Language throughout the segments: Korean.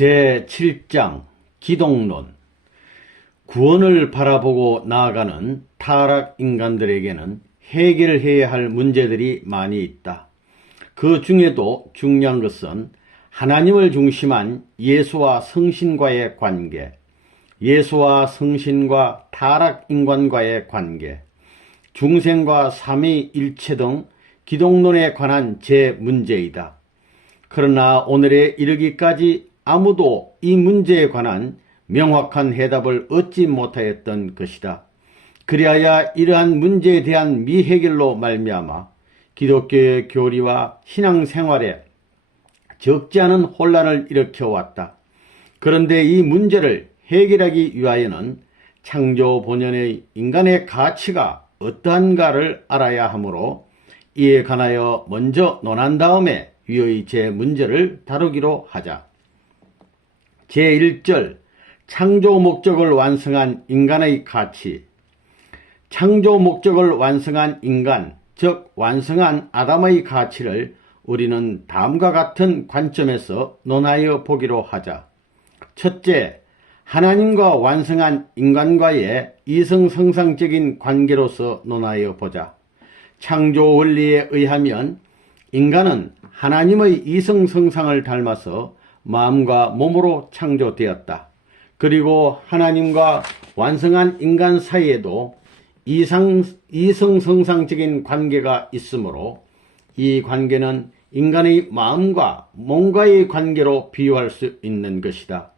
제7장 기독론. 구원을 바라보고 나아가는 타락 인간들에게는 해결해야 할 문제들이 많이 있다. 그 중에도 중요한 것은 하나님을 중심한 예수와 성신과의 관계, 예수와 성신과 타락 인간과의 관계, 중생과 삼위일체 등 기독론에 관한 제 문제이다. 그러나 오늘에 이르기까지 아무도 이 문제에 관한 명확한 해답을 얻지 못하였던 것이다. 그리하여 이러한 문제에 대한 미해결로 말미암아 기독교의 교리와 신앙생활에 적지 않은 혼란을 일으켜왔다. 그런데 이 문제를 해결하기 위하여는 창조 본연의 인간의 가치가 어떠한가를 알아야 하므로 이에 관하여 먼저 논한 다음에 위의 제 문제를 다루기로 하자. 제1절 창조 목적을 완성한 인간의 가치. 창조 목적을 완성한 인간, 즉 완성한 아담의 가치를 우리는 다음과 같은 관점에서 논하여 보기로 하자. 첫째, 하나님과 완성한 인간과의 이성성상적인 관계로서 논하여 보자. 창조 원리에 의하면 인간은 하나님의 이성성상을 닮아서 마음과 몸으로 창조되었다. 그리고 하나님과 완성한 인간 사이에도 이성성상적인 관계가 있으므로 이 관계는 인간의 마음과 몸과의 관계로 비유할 수 있는 것이다.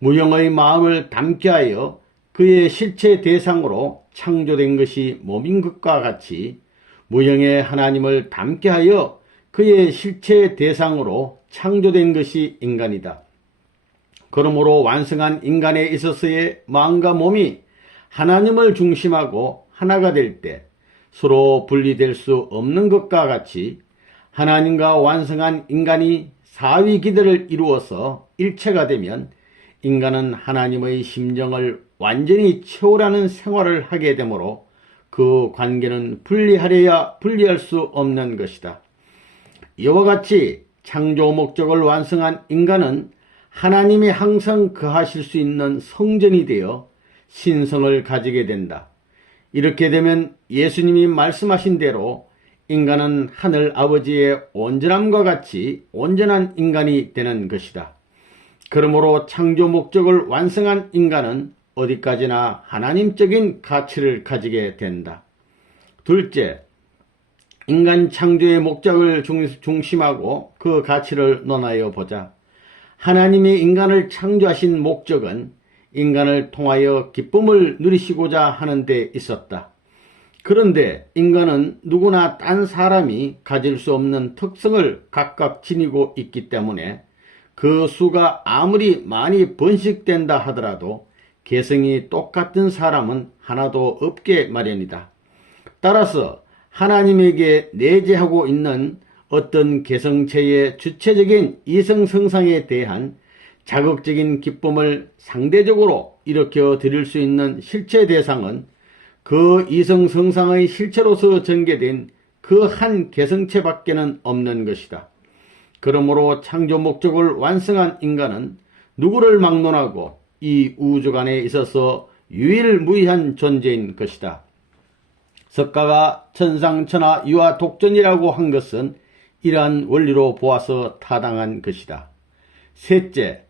무형의 마음을 담게 하여 그의 실체 대상으로 창조된 것이 몸인 것과 같이 무형의 하나님을 담게 하여 그의 실체 대상으로 창조된 것이 인간이다. 그러므로 완성한 인간에 있어서의 마음과 몸이 하나님을 중심하고 하나가 될 때 서로 분리될 수 없는 것과 같이 하나님과 완성한 인간이 사위기대를 이루어서 일체가 되면 인간은 하나님의 심정을 완전히 채우라는 생활을 하게 되므로 그 관계는 분리하려야 분리할 수 없는 것이다. 이와 같이 창조 목적을 완성한 인간은 하나님이 항상 거하실 수 있는 성전이 되어 신성을 가지게 된다. 이렇게 되면 예수님이 말씀하신 대로 인간은 하늘 아버지의 온전함과 같이 온전한 인간이 되는 것이다. 그러므로 창조 목적을 완성한 인간은 어디까지나 하나님적인 가치를 가지게 된다. 둘째, 인간 창조의 목적을 중심하고 그 가치를 논하여 보자. 하나님이 인간을 창조하신 목적은 인간을 통하여 기쁨을 누리시고자 하는 데 있었다. 그런데 인간은 누구나 딴 사람이 가질 수 없는 특성을 각각 지니고 있기 때문에 그 수가 아무리 많이 번식된다 하더라도 개성이 똑같은 사람은 하나도 없게 마련이다. 따라서 하나님에게 내재하고 있는 어떤 개성체의 주체적인 이성성상에 대한 자극적인 기쁨을 상대적으로 일으켜 드릴 수 있는 실체 대상은 그 이성성상의 실체로서 전개된 그 한 개성체밖에는 없는 것이다. 그러므로 창조 목적을 완성한 인간은 누구를 막론하고 이 우주간에 있어서 유일무이한 존재인 것이다. 석가가 천상천하 유아독존이라고 한 것은 이러한 원리로 보아서 타당한 것이다. 셋째,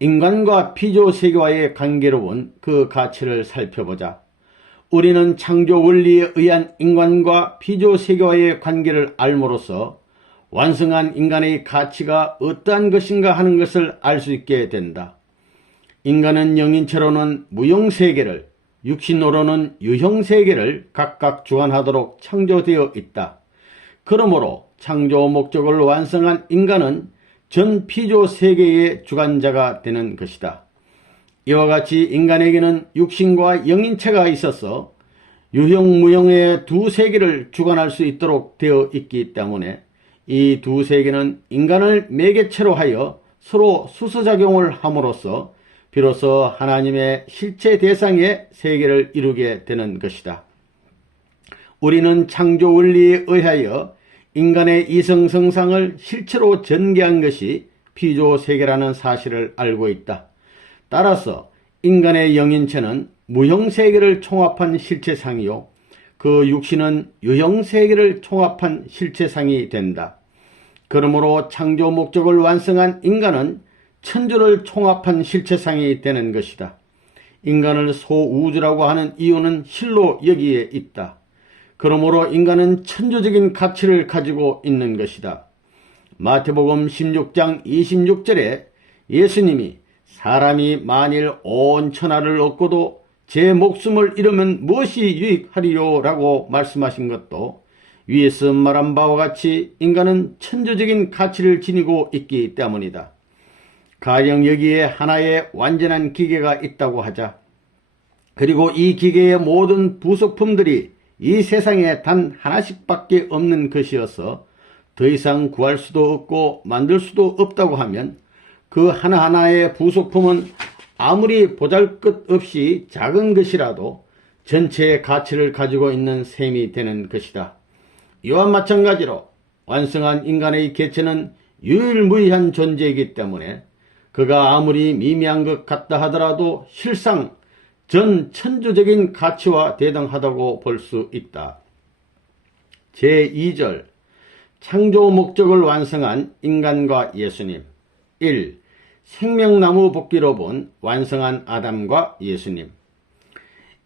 인간과 피조세계와의 관계로운 그 가치를 살펴보자. 우리는 창조 원리에 의한 인간과 피조세계와의 관계를 알므로써 완성한 인간의 가치가 어떠한 것인가 하는 것을 알 수 있게 된다. 인간은 영인체로는 무형세계를, 육신으로는 유형세계를 각각 주관하도록 창조되어 있다. 그러므로 창조 목적을 완성한 인간은 전 피조세계의 주관자가 되는 것이다. 이와 같이 인간에게는 육신과 영인체가 있어서 유형, 무형의 두 세계를 주관할 수 있도록 되어 있기 때문에 이 두 세계는 인간을 매개체로 하여 서로 수소작용을 함으로써 비로소 하나님의 실체 대상의 세계를 이루게 되는 것이다. 우리는 창조 원리에 의하여 인간의 이성성상을 실체로 전개한 것이 피조세계라는 사실을 알고 있다. 따라서 인간의 영인체는 무형세계를 총합한 실체상이요, 그 육신은 유형세계를 총합한 실체상이 된다. 그러므로 창조 목적을 완성한 인간은 천주를 총합한 실체상이 되는 것이다. 인간을 소우주라고 하는 이유는 실로 여기에 있다. 그러므로 인간은 천주적인 가치를 가지고 있는 것이다. 마태복음 16장 26절에 예수님이 사람이 만일 온 천하를 얻고도 제 목숨을 잃으면 무엇이 유익하리요? 라고 말씀하신 것도 위에서 말한 바와 같이 인간은 천주적인 가치를 지니고 있기 때문이다. 가령 여기에 하나의 완전한 기계가 있다고 하자. 그리고 이 기계의 모든 부속품들이 이 세상에 단 하나씩밖에 없는 것이어서 더 이상 구할 수도 없고 만들 수도 없다고 하면 그 하나하나의 부속품은 아무리 보잘것없이 작은 것이라도 전체의 가치를 가지고 있는 셈이 되는 것이다. 이와 마찬가지로 완성한 인간의 개체는 유일무이한 존재이기 때문에 그가 아무리 미미한 것 같다 하더라도 실상 전 천주적인 가치와 대등하다고 볼 수 있다. 제2절 창조 목적을 완성한 인간과 예수님. 1. 생명나무 복귀로 본 완성한 아담과 예수님.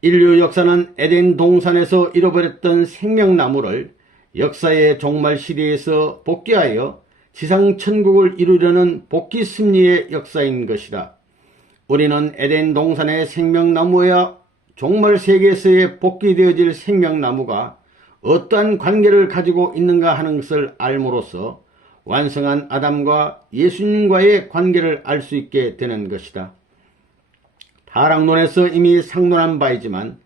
인류 역사는 에덴 동산에서 잃어버렸던 생명나무를 역사의 종말 시대에서 복귀하여 지상천국을 이루려는 복귀 승리의 역사인 것이다. 우리는 에덴 동산의 생명나무와 종말 세계에서의 복귀되어질 생명나무가 어떠한 관계를 가지고 있는가 하는 것을 알므로써 완성한 아담과 예수님과의 관계를 알 수 있게 되는 것이다. 타락론에서 이미 상론한 바이지만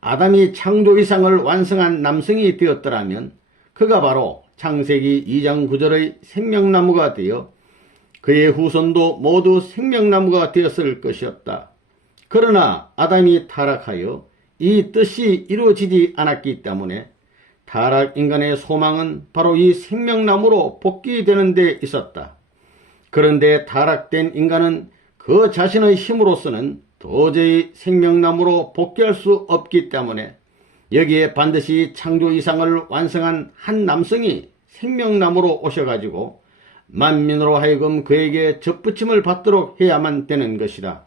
아담이 창조 이상을 완성한 남성이 되었더라면 그가 바로 창세기 2장 9절의 생명나무가 되어 그의 후손도 모두 생명나무가 되었을 것이었다. 그러나 아담이 타락하여 이 뜻이 이루어지지 않았기 때문에 타락 인간의 소망은 바로 이 생명나무로 복귀되는 데 있었다. 그런데 타락된 인간은 그 자신의 힘으로서는 도저히 생명나무로 복귀할 수 없기 때문에 여기에 반드시 창조 이상을 완성한 한 남성이 생명나무로 오셔가지고 만민으로 하여금 그에게 접붙임을 받도록 해야만 되는 것이다.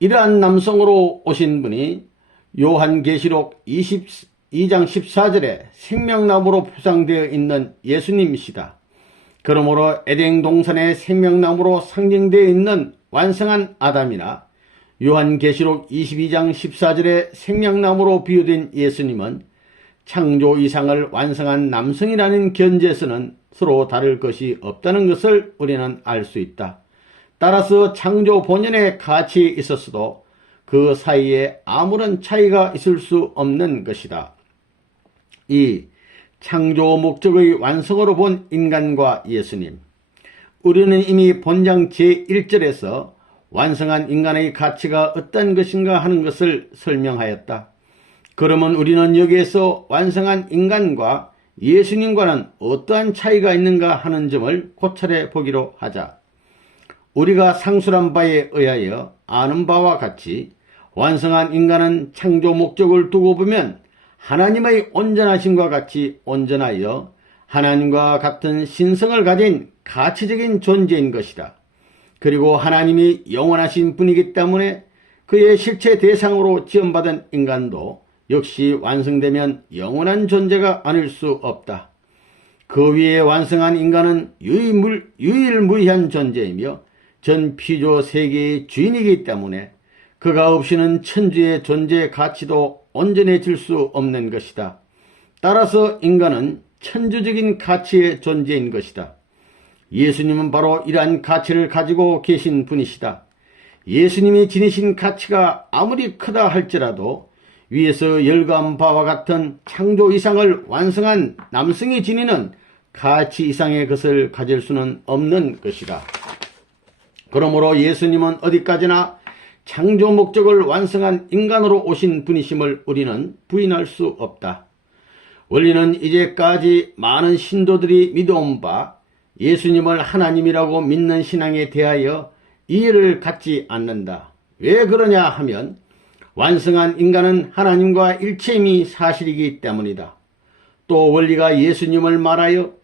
이러한 남성으로 오신 분이 요한계시록 22장 14절에 생명나무로 표상되어 있는 예수님이시다. 그러므로 에덴 동산의 생명나무로 상징되어 있는 완성한 아담이나 요한계시록 22장 14절의 생명나무로 비유된 예수님은 창조 이상을 완성한 남성이라는 견지에서는 서로 다를 것이 없다는 것을 우리는 알 수 있다. 따라서 창조 본연의 가치에 있어서도 그 사이에 아무런 차이가 있을 수 없는 것이다. 2. 창조 목적의 완성으로 본 인간과 예수님. 우리는 이미 본장 제1절에서 완성한 인간의 가치가 어떤 것인가 하는 것을 설명하였다. 그러면 우리는 여기에서 완성한 인간과 예수님과는 어떠한 차이가 있는가 하는 점을 고찰해 보기로 하자. 우리가 상술한 바에 의하여 아는 바와 같이 완성한 인간은 창조 목적을 두고 보면 하나님의 온전하심과 같이 온전하여 하나님과 같은 신성을 가진 가치적인 존재인 것이다. 그리고 하나님이 영원하신 분이기 때문에 그의 실체 대상으로 지원받은 인간도 역시 완성되면 영원한 존재가 아닐 수 없다. 그 위에 완성한 인간은 유일무이한 존재이며 전 피조 세계의 주인이기 때문에 그가 없이는 천주의 존재 가치도 온전해질 수 없는 것이다. 따라서 인간은 천주적인 가치의 존재인 것이다. 예수님은 바로 이러한 가치를 가지고 계신 분이시다. 예수님이 지니신 가치가 아무리 크다 할지라도 위에서 열거한 바와 같은 창조 이상을 완성한 남성이 지니는 가치 이상의 것을 가질 수는 없는 것이다. 그러므로 예수님은 어디까지나 창조 목적을 완성한 인간으로 오신 분이심을 우리는 부인할 수 없다. 원리는 이제까지 많은 신도들이 믿어온 바 예수님을 하나님이라고 믿는 신앙에 대하여 이해를 갖지 않는다. 왜 그러냐 하면 완성한 인간은 하나님과 일체임이 사실이기 때문이다. 또 원리가 예수님을 말하여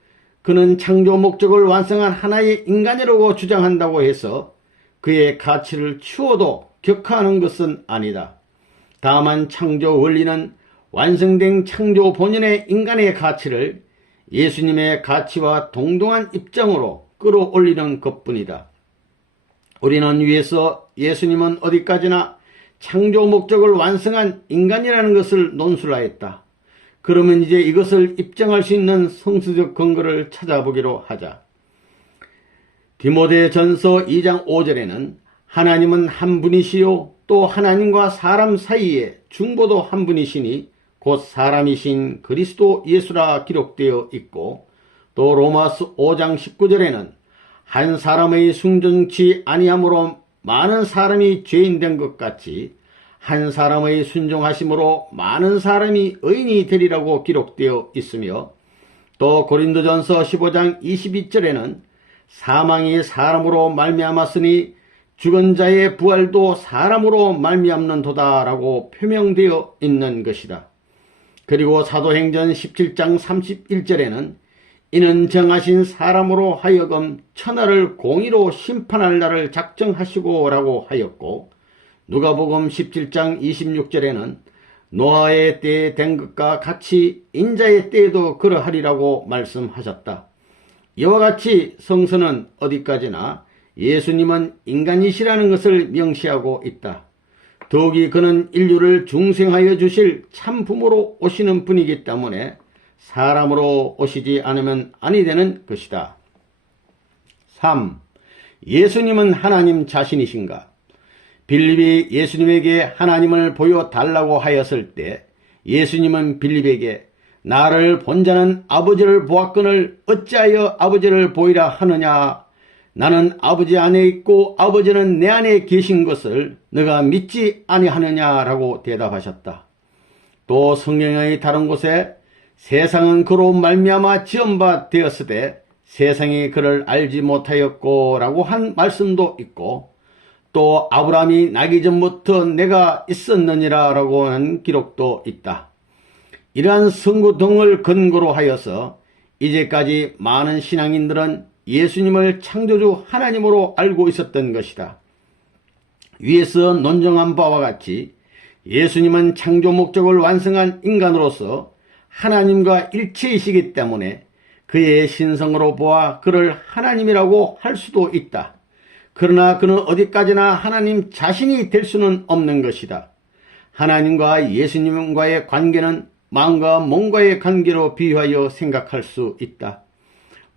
그는 창조 목적을 완성한 하나의 인간이라고 주장한다고 해서 그의 가치를 추워도 격하는 것은 아니다. 다만 창조 원리는 완성된 창조 본연의 인간의 가치를 예수님의 가치와 동등한 입장으로 끌어올리는 것뿐이다. 우리는 위에서 예수님은 어디까지나 창조 목적을 완성한 인간이라는 것을 논술하였다. 그러면 이제 이것을 입증할 수 있는 성수적 근거를 찾아보기로 하자. 디모데전서 2장 5절에는 하나님은 한 분이시요 또 하나님과 사람 사이에 중보도 한 분이시니 곧 사람이신 그리스도 예수라 기록되어 있고, 또 로마서 5장 19절에는 한 사람의 순종치 아니함으로 많은 사람이 죄인 된 것 같이 한 사람의 순종하심으로 많은 사람이 의인이 되리라고 기록되어 있으며, 또 고린도전서 15장 22절에는 사망이 사람으로 말미암았으니 죽은 자의 부활도 사람으로 말미암는도다라고 표명되어 있는 것이다. 그리고 사도행전 17장 31절에는 이는 정하신 사람으로 하여금 천하를 공의로 심판할 날을 작정하시고 라고 하였고, 누가복음 17장 26절에는 노아의 때에 된 것과 같이 인자의 때에도 그러하리라고 말씀하셨다. 이와 같이 성서는 어디까지나 예수님은 인간이시라는 것을 명시하고 있다. 더욱이 그는 인류를 중생하여 주실 참 부모로 오시는 분이기 때문에 사람으로 오시지 않으면 아니 되는 것이다. 3. 예수님은 하나님 자신이신가? 빌립이 예수님에게 하나님을 보여달라고 하였을 때 예수님은 빌립에게 나를 본 자는 아버지를 보았거늘 어찌하여 아버지를 보이라 하느냐? 나는 아버지 안에 있고 아버지는 내 안에 계신 것을 너가 믿지 아니하느냐라고 대답하셨다. 또 성경의 다른 곳에 세상은 그로 말미암아 지은 바 되었으되 세상이 그를 알지 못하였고 라고 한 말씀도 있고, 또 아브라함이 나기 전부터 내가 있었느니라 라고 하는 기록도 있다. 이러한 성구 등을 근거로 하여서 이제까지 많은 신앙인들은 예수님을 창조주 하나님으로 알고 있었던 것이다. 위에서 논정한 바와 같이 예수님은 창조 목적을 완성한 인간으로서 하나님과 일체이시기 때문에 그의 신성으로 보아 그를 하나님이라고 할 수도 있다. 그러나 그는 어디까지나 하나님 자신이 될 수는 없는 것이다. 하나님과 예수님과의 관계는 마음과 몸과의 관계로 비유하여 생각할 수 있다.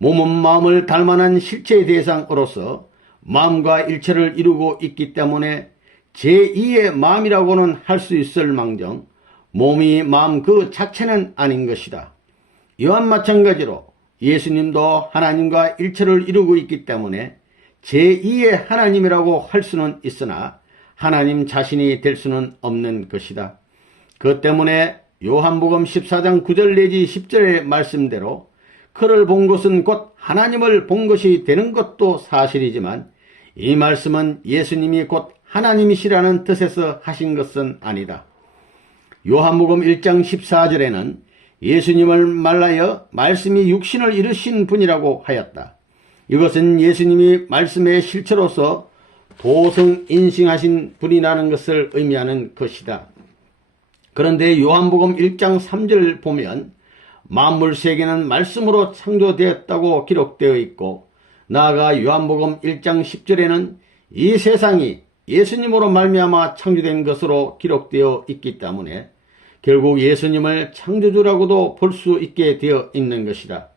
몸은 마음을 닮아난 실체의 대상으로서 마음과 일체를 이루고 있기 때문에 제2의 마음이라고는 할 수 있을 망정 몸이 마음 그 자체는 아닌 것이다. 이와 마찬가지로 예수님도 하나님과 일체를 이루고 있기 때문에 제2의 하나님이라고 할 수는 있으나 하나님 자신이 될 수는 없는 것이다. 그 때문에 요한복음 14장 9절 내지 10절의 말씀대로 그를 본 것은 곧 하나님을 본 것이 되는 것도 사실이지만 이 말씀은 예수님이 곧 하나님이시라는 뜻에서 하신 것은 아니다. 요한복음 1장 14절에는 예수님을 말하여 말씀이 육신을 이루신 분이라고 하였다. 이것은 예수님이 말씀의 실체로서 도성인식하신 분이라는 것을 의미하는 것이다. 그런데 요한복음 1장 3절 보면 만물 세계는 말씀으로 창조되었다고 기록되어 있고, 나아가 요한복음 1장 10절에는 이 세상이 예수님으로 말미암아 창조된 것으로 기록되어 있기 때문에 결국 예수님을 창조주라고도 볼 수 있게 되어 있는 것이다.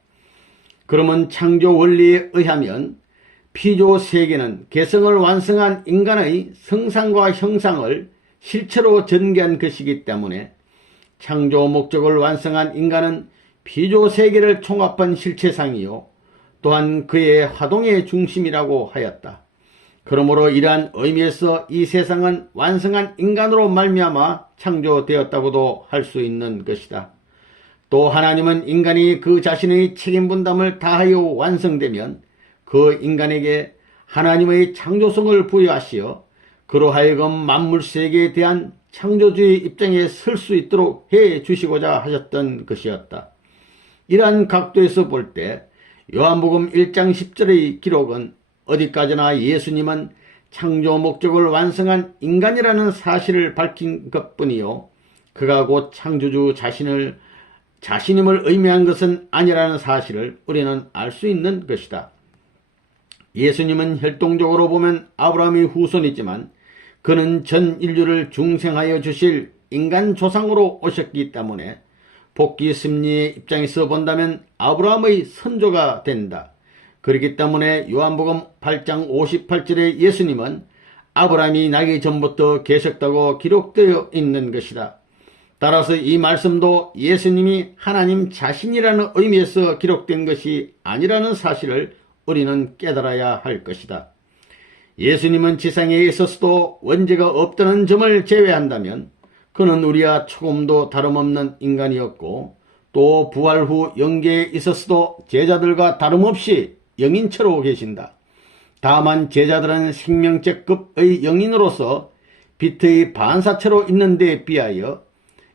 그러면 창조 원리에 의하면 피조 세계는 개성을 완성한 인간의 성상과 형상을 실체로 전개한 것이기 때문에 창조 목적을 완성한 인간은 피조 세계를 총합한 실체상이요 또한 그의 화동의 중심이라고 하였다. 그러므로 이러한 의미에서 이 세상은 완성한 인간으로 말미암아 창조되었다고도 할 수 있는 것이다. 또 하나님은 인간이 그 자신의 책임 분담을 다하여 완성되면 그 인간에게 하나님의 창조성을 부여하시어 그로 하여금 만물세계에 대한 창조주의 입장에 설 수 있도록 해 주시고자 하셨던 것이었다. 이러한 각도에서 볼 때 요한복음 1장 10절의 기록은 어디까지나 예수님은 창조 목적을 완성한 인간이라는 사실을 밝힌 것뿐이요, 그가 곧 창조주 자신임을 의미한 것은 아니라는 사실을 우리는 알 수 있는 것이다. 예수님은 혈통적으로 보면 아브라함의 후손이지만 그는 전 인류를 중생하여 주실 인간 조상으로 오셨기 때문에 복귀 심리의 입장에서 본다면 아브라함의 선조가 된다. 그렇기 때문에 요한복음 8장 58절에 예수님은 아브라함이 나기 전부터 계셨다고 기록되어 있는 것이다. 따라서 이 말씀도 예수님이 하나님 자신이라는 의미에서 기록된 것이 아니라는 사실을 우리는 깨달아야 할 것이다. 예수님은 지상에 있어서도 원죄가 없다는 점을 제외한다면 그는 우리와 조금도 다름없는 인간이었고, 또 부활 후 영계에 있어서도 제자들과 다름없이 영인처로 계신다. 다만 제자들은 생명체급의 영인으로서 빛의 반사체로 있는 데 비하여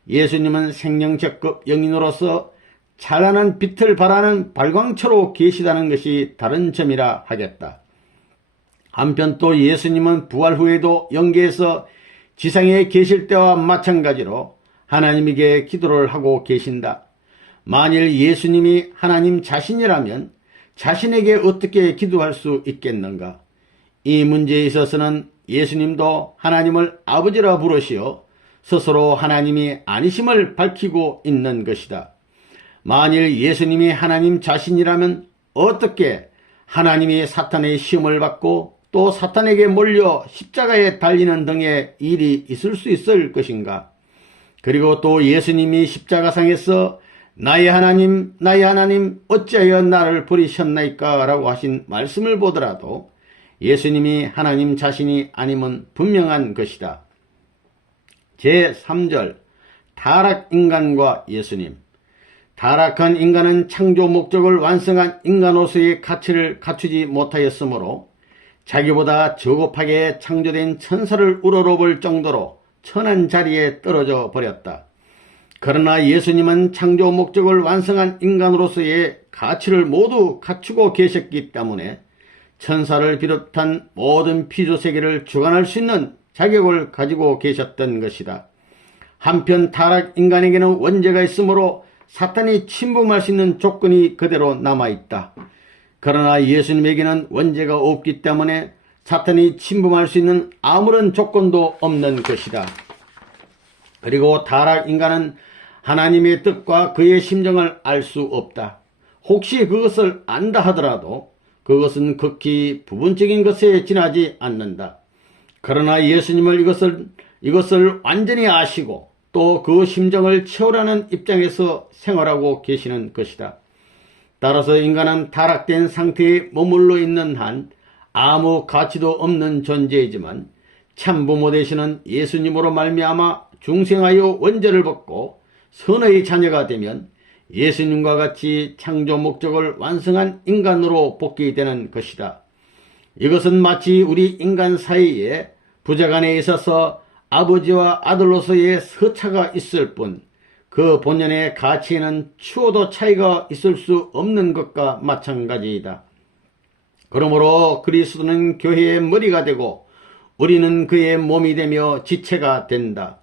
예수님은 생명체급 영인으로서 찬란한 빛을 발하는 발광처로 계시다는 것이 다른 점이라 하겠다. 한편 또 예수님은 부활 후에도 영계에서 지상에 계실 때와 마찬가지로 하나님에게 기도를 하고 계신다. 만일 예수님이 하나님 자신이라면 자신에게 어떻게 기도할 수 있겠는가? 이 문제에 있어서는 예수님도 하나님을 아버지라 부르시어 스스로 하나님이 아니심을 밝히고 있는 것이다. 만일 예수님이 하나님 자신이라면 어떻게 하나님이 사탄의 시험을 받고 또 사탄에게 몰려 십자가에 달리는 등의 일이 있을 수 있을 것인가? 그리고 또 예수님이 십자가상에서 나의 하나님 어찌하여 나를 버리셨나이까 라고 하신 말씀을 보더라도 예수님이 하나님 자신이 아님은 분명한 것이다. 제3절 타락인간과 예수님. 타락한 인간은 창조 목적을 완성한 인간으로서의 가치를 갖추지 못하였으므로 자기보다 저급하게 창조된 천사를 우러러볼 정도로 천한 자리에 떨어져 버렸다. 그러나 예수님은 창조 목적을 완성한 인간으로서의 가치를 모두 갖추고 계셨기 때문에 천사를 비롯한 모든 피조세계를 주관할 수 있는 자격을 가지고 계셨던 것이다. 한편 타락 인간에게는 원죄가 있으므로 사탄이 침범할 수 있는 조건이 그대로 남아있다. 그러나 예수님에게는 원죄가 없기 때문에 사탄이 침범할 수 있는 아무런 조건도 없는 것이다. 그리고 타락 인간은 하나님의 뜻과 그의 심정을 알 수 없다. 혹시 그것을 안다 하더라도 그것은 극히 부분적인 것에 지나지 않는다. 그러나 예수님을 이것을 완전히 아시고 또 그 심정을 채우라는 입장에서 생활하고 계시는 것이다. 따라서 인간은 타락된 상태에 머물러 있는 한 아무 가치도 없는 존재이지만 참부모 되시는 예수님으로 말미암아 중생하여 원죄를 벗고 선의 자녀가 되면 예수님과 같이 창조 목적을 완성한 인간으로 복귀되는 것이다. 이것은 마치 우리 인간 사이에 부자간에 있어서 아버지와 아들로서의 서차가 있을 뿐 그 본연의 가치에는 추호도 차이가 있을 수 없는 것과 마찬가지이다. 그러므로 그리스도는 교회의 머리가 되고 우리는 그의 몸이 되며 지체가 된다.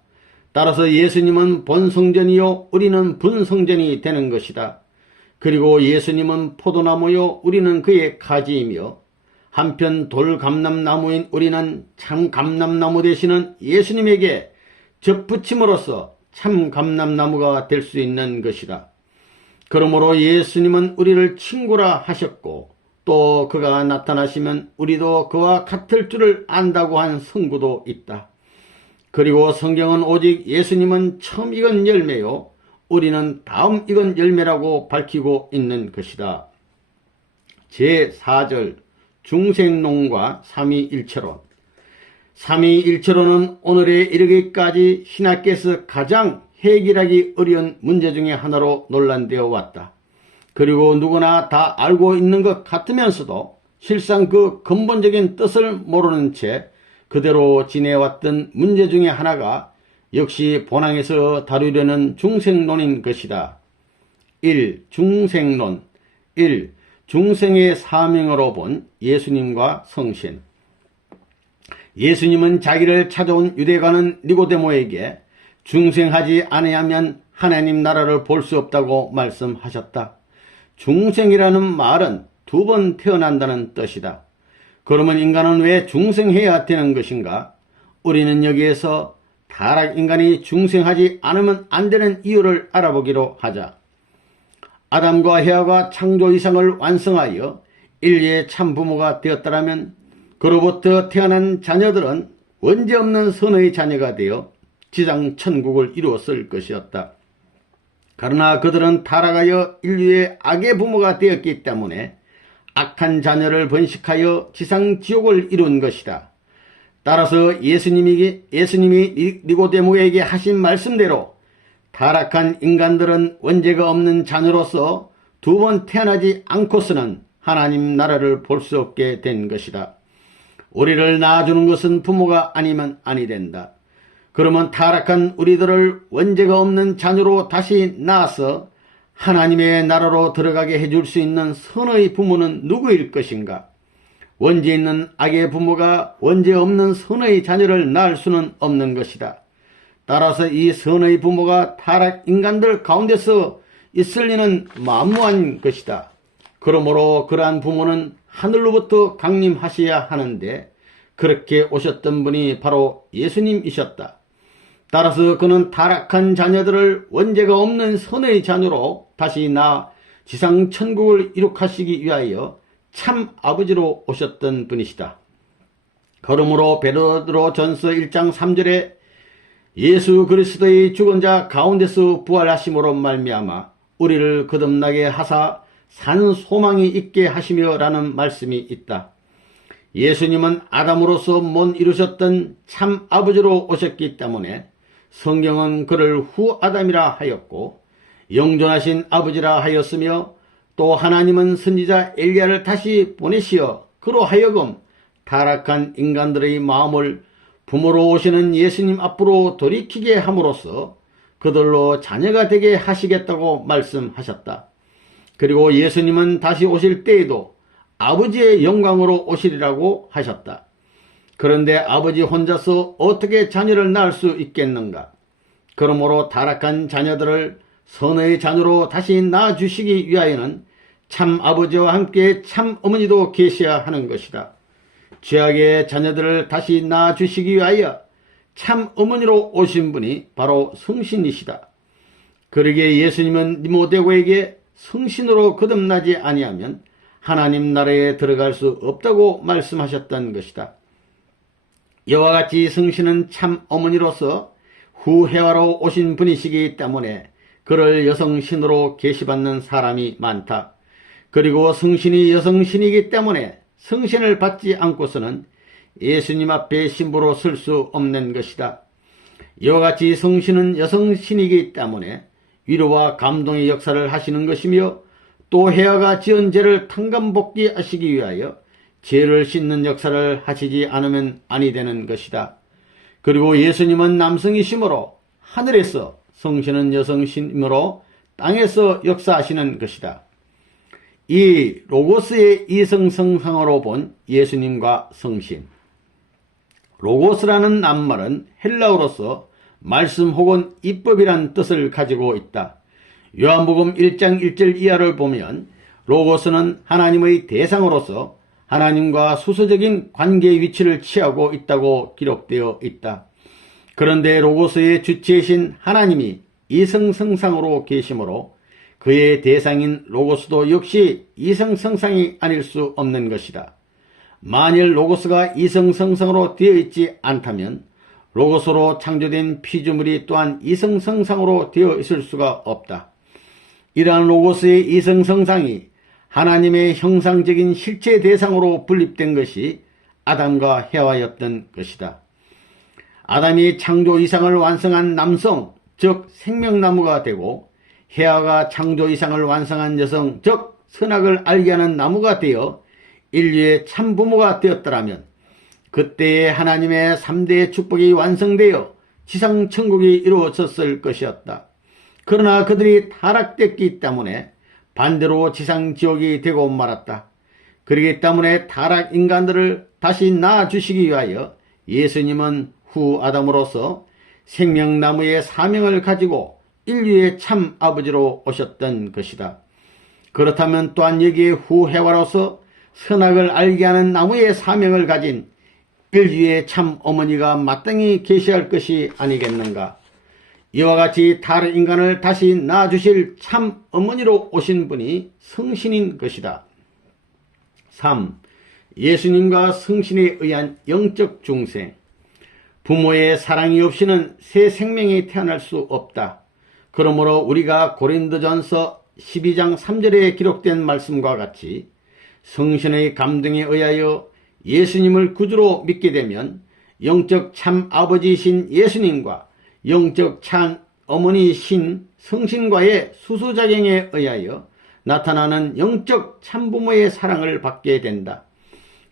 따라서 예수님은 본성전이요 우리는 분성전이 되는 것이다. 그리고 예수님은 포도나무요 우리는 그의 가지이며 한편 돌감람나무인 우리는 참 감람나무 되시는 예수님에게 접붙임으로써 참 감람나무가 될 수 있는 것이다. 그러므로 예수님은 우리를 친구라 하셨고 또 그가 나타나시면 우리도 그와 같을 줄을 안다고 한 성구도 있다. 그리고 성경은 오직 예수님은 처음 익은 열매요 우리는 다음 익은 열매라고 밝히고 있는 것이다. 제4절 중생론과 삼위일체론. 삼위일체론은 오늘에 이르기까지 신학계에서 가장 해결하기 어려운 문제 중에 하나로 논란되어 왔다. 그리고 누구나 다 알고 있는 것 같으면서도 실상 그 근본적인 뜻을 모르는 채 그대로 지내왔던 문제 중에 하나가 역시 본항에서 다루려는 중생론인 것이다. 1. 중생론. 1. 중생의 사명으로 본 예수님과 성신. 예수님은 자기를 찾아온 유대가는 니고데모에게 중생하지 아니하면 하나님 나라를 볼 수 없다고 말씀하셨다. 중생이라는 말은 2번 태어난다는 뜻이다. 그러면 인간은 왜 중생해야 되는 것인가? 우리는 여기에서 타락인간이 중생하지 않으면 안 되는 이유를 알아보기로 하자. 아담과 헤아가 창조 이상을 완성하여 인류의 참부모가 되었다면 그로부터 태어난 자녀들은 원죄없는 선의 자녀가 되어 지상 천국을 이루었을 것이었다. 그러나 그들은 타락하여 인류의 악의 부모가 되었기 때문에 악한 자녀를 번식하여 지상 지옥을 이룬 것이다. 따라서 예수님이 니고데모에게 하신 말씀대로 타락한 인간들은 원죄가 없는 자녀로서 2번 태어나지 않고서는 하나님 나라를 볼 수 없게 된 것이다. 우리를 낳아주는 것은 부모가 아니면 아니 된다. 그러면 타락한 우리들을 원죄가 없는 자녀로 다시 낳아서 하나님의 나라로 들어가게 해줄 수 있는 선의 부모는 누구일 것인가? 원죄 있는 악의 부모가 원죄 없는 선의 자녀를 낳을 수는 없는 것이다. 따라서 이 선의 부모가 타락 인간들 가운데서 있을 리는 만무한 것이다. 그러므로 그러한 부모는 하늘로부터 강림하셔야 하는데 그렇게 오셨던 분이 바로 예수님이셨다. 따라서 그는 타락한 자녀들을 원죄가 없는 선의 자녀로 다시 낳아 지상 천국을 이룩하시기 위하여 참 아버지로 오셨던 분이시다. 그러므로 베드로전서 1장 3절에 예수 그리스도의 죽은 자 가운데서 부활하심으로 말미암아 우리를 거듭나게 하사 산 소망이 있게 하시며 라는 말씀이 있다. 예수님은 아담으로서 못 이루셨던 참 아버지로 오셨기 때문에 성경은 그를 후아담이라 하였고 영존하신 아버지라 하였으며 또 하나님은 선지자 엘리야를 다시 보내시어 그로 하여금 타락한 인간들의 마음을 부모로 오시는 예수님 앞으로 돌이키게 함으로써 그들로 자녀가 되게 하시겠다고 말씀하셨다. 그리고 예수님은 다시 오실 때에도 아버지의 영광으로 오시리라고 하셨다. 그런데 아버지 혼자서 어떻게 자녀를 낳을 수 있겠는가? 그러므로 타락한 자녀들을 선의 자녀로 다시 낳아주시기 위하여는 참 아버지와 함께 참 어머니도 계셔야 하는 것이다. 죄악의 자녀들을 다시 낳아주시기 위하여 참 어머니로 오신 분이 바로 성신이시다. 그러기에 예수님은 니고데모에게 성신으로 거듭나지 아니하면 하나님 나라에 들어갈 수 없다고 말씀하셨던 것이다. 이와 같이 성신은 참 어머니로서 후회하러 오신 분이시기 때문에 그를 여성신으로 계시받는 사람이 많다. 그리고 성신이 여성신이기 때문에 성신을 받지 않고서는 예수님 앞에 신부로 설 수 없는 것이다. 이와 같이 성신은 여성신이기 때문에 위로와 감동의 역사를 하시는 것이며 또 헤아가 지은 죄를 탕감복귀하시기 위하여 죄를 씻는 역사를 하시지 않으면 아니 되는 것이다. 그리고 예수님은 남성이시므로 하늘에서, 성신은 여성이시므로 땅에서 역사하시는 것이다. 이 로고스의 이성성상으로 본 예수님과 성신. 로고스라는 낱말은 헬라어로서 말씀 혹은 입법이란 뜻을 가지고 있다. 요한복음 1장 1절 이하를 보면 로고스는 하나님의 대상으로서 하나님과 수소적인 관계 위치를 취하고 있다고 기록되어 있다. 그런데 로고스의 주체이신 하나님이 이성성상으로 계시므로 그의 대상인 로고스도 역시 이성성상이 아닐 수 없는 것이다. 만일 로고스가 이성성상으로 되어 있지 않다면 로고스로 창조된 피조물이 또한 이성성상으로 되어 있을 수가 없다. 이러한 로고스의 이성성상이 하나님의 형상적인 실체 대상으로 분립된 것이 아담과 헤와였던 것이다. 아담이 창조 이상을 완성한 남성, 즉 생명나무가 되고 해아가 창조 이상을 완성한 여성, 즉 선악을 알게 하는 나무가 되어 인류의 참부모가 되었더라면 그때에 하나님의 3대 축복이 완성되어 지상천국이 이루어졌을 것이었다. 그러나 그들이 타락됐기 때문에 반대로 지상지옥이 되고 말았다. 그렇기 때문에 타락 인간들을 다시 낳아주시기 위하여 예수님은 후 아담으로서 생명나무의 사명을 가지고 인류의 참 아버지로 오셨던 것이다. 그렇다면 또한 여기에 후 해와로서 선악을 알게 하는 나무의 사명을 가진 인류의 참 어머니가 마땅히 계셔야 할 것이 아니겠는가. 이와 같이 타락 인간을 다시 낳아주실 참 어머니로 오신 분이 성신인 것이다. 3. 예수님과 성신에 의한 영적 중생. 부모의 사랑이 없이는 새 생명이 태어날 수 없다. 그러므로 우리가 고린도전서 12장 3절에 기록된 말씀과 같이 성신의 감동에 의하여 예수님을 구주로 믿게 되면 영적 참 아버지이신 예수님과 영적 참 어머니이신 성신과의 수수작용에 의하여 나타나는 영적 참부모의 사랑을 받게 된다.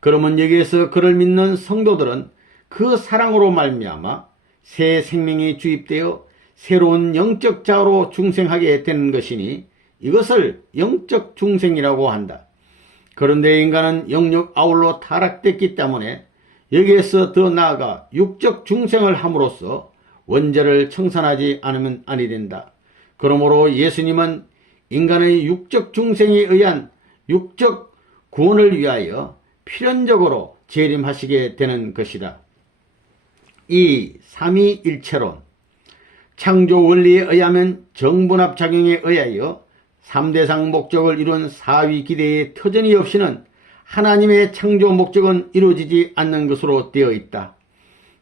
그러면 여기에서 그를 믿는 성도들은 그 사랑으로 말미암아 새 생명이 주입되어 새로운 영적 자아로 중생하게 되는 것이니 이것을 영적 중생이라고 한다. 그런데 인간은 영육 아울로 타락됐기 때문에 여기에서 더 나아가 육적 중생을 함으로써 원죄를 청산하지 않으면 아니 된다. 그러므로 예수님은 인간의 육적 중생에 의한 육적 구원을 위하여 필연적으로 재림하시게 되는 것이다. 이 삼위일체론. 창조 원리에 의하면 정분합작용에 의하여 3대상 목적을 이룬 사위기대의 터전이 없이는 하나님의 창조 목적은 이루어지지 않는 것으로 되어 있다.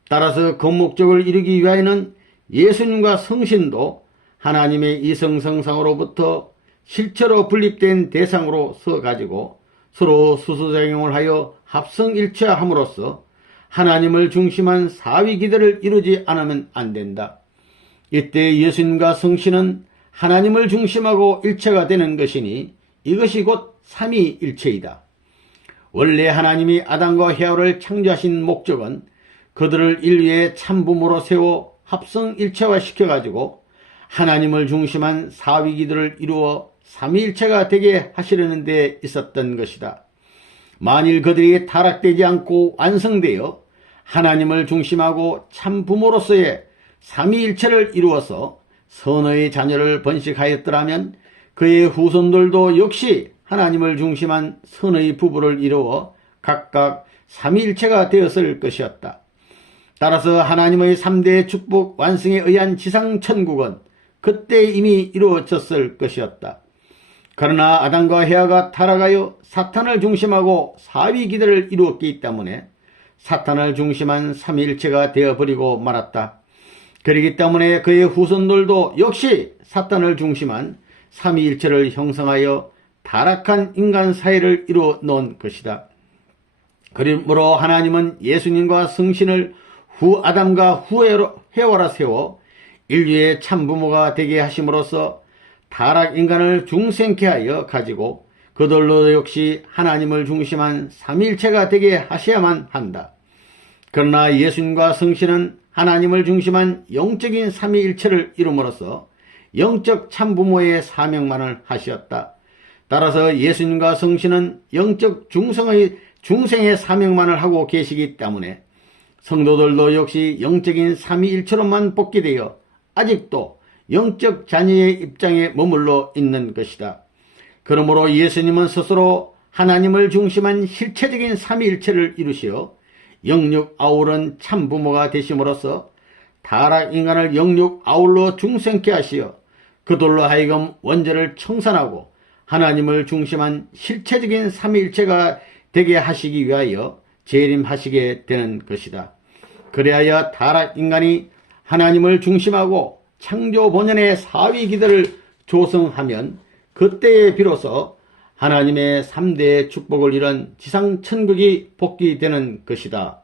따라서 그 목적을 이루기 위하여는 예수님과 성신도 하나님의 이성성상으로부터 실체로 분립된 대상으로 서가지고 서로 수수작용을 하여 합성일체함으로써 하나님을 중심한 사위기대를 이루지 않으면 안 된다. 이때 예수님과 성신은 하나님을 중심하고 일체가 되는 것이니 이것이 곧 삼위일체이다. 원래 하나님이 아담과 해와를 창조하신 목적은 그들을 인류의 참부모로 세워 합성일체화 시켜가지고 하나님을 중심한 사위기들을 이루어 삼위일체가 되게 하시려는 데 있었던 것이다. 만일 그들이 타락되지 않고 완성되어 하나님을 중심하고 참부모로서의 삼위일체를 이루어서 선의 자녀를 번식하였더라면 그의 후손들도 역시 하나님을 중심한 선의 부부를 이루어 각각 삼위일체가 되었을 것이었다. 따라서 하나님의 3대 축복 완성에 의한 지상천국은 그때 이미 이루어졌을 것이었다. 그러나 아담과 해아가 타락하여 사탄을 중심하고 사위기대를 이루었기 때문에 사탄을 중심한 삼위일체가 되어버리고 말았다. 그렇기 때문에 그의 후손들도 역시 사탄을 중심한 삼위일체를 형성하여 타락한 인간 사회를 이루어 놓은 것이다. 그러므로 하나님은 예수님과 성신을 후 아담과 후 해와라 세워 인류의 참부모가 되게 하심으로써 타락 인간을 중생케 하여 가지고 그들로 역시 하나님을 중심한 삼위일체가 되게 하셔야만 한다. 그러나 예수님과 성신은 하나님을 중심한 영적인 삼위일체를 이룸으로써 영적 참부모의 사명만을 하셨다. 따라서 예수님과 성신은 영적 중생의 사명만을 하고 계시기 때문에 성도들도 역시 영적인 삼위일체로만 복귀되어 아직도 영적 자녀의 입장에 머물러 있는 것이다. 그러므로 예수님은 스스로 하나님을 중심한 실체적인 삼위일체를 이루시어 영육 아울은 참부모가 되심으로써 타락 인간을 영육 아울로 중생케 하시어 그들로 하여금 원죄를 청산하고 하나님을 중심한 실체적인 삼위일체가 되게 하시기 위하여 재림하시게 되는 것이다. 그리하여 타락 인간이 하나님을 중심하고 창조 본연의 사위기대를 조성하면 그때에 비로소 하나님의 3대 축복을 이룬 지상천국이 복귀되는 것이다.